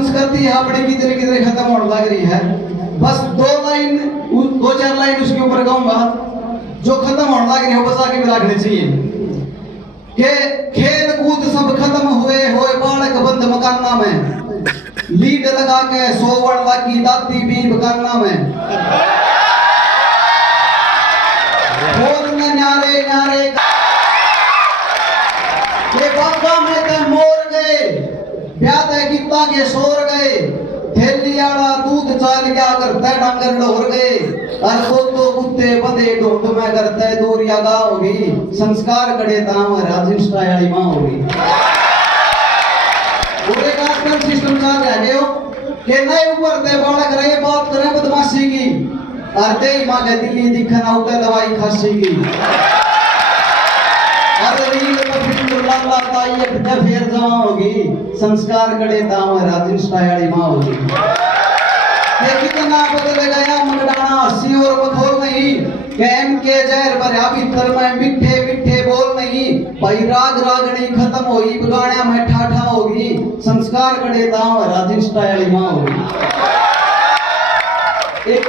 संस्कृति अपनी किधर किधर खत्म होने लग रही है। बस दो चार लाइन उसके ऊपर कहूंगा जो खत्म होने लग रही है, बस आगे भी रखनी चाहिए कि खेल कूद सब खत्म हुए होए बालक बंद मकाना में, लीड लगा के 100 वर्ण लगी दाती भी बकाना में, बोलने न्यारे न्यारे ये बाबा में ते मोर गए, ब्याह गीता के शोर गए, थैली आला दूध चाल गया करते डंगर डोर गए, तो कुत्ते बंदे ढूंढ में करते दूरिया गाँव होगी, संस्कार कड़े ताम राजिष्ठा वाली माँ होगी। पूरे का आजकल सिस्टम चल रहा है कि नए ऊपर ते बालक रहे बात करें बदमाशी की, अरे माँ के दिल्ली दिखना उठे दवाई खांसी की, फेर जमा होगी, संस्कार कड़े दाम राजिष्ठा वाली माँ होगी। कितना बदल गया मंगडाना हंसी और बखोल नहीं, कैन के जहर भरा भीतर में मिठे मिठे बोल नहीं, भाई राग रागनी खत्म होगी बगाड़िया में ठाठा होगी, संस्कार कड़े दाम राजिष्ठा वाली माँ होगी। एक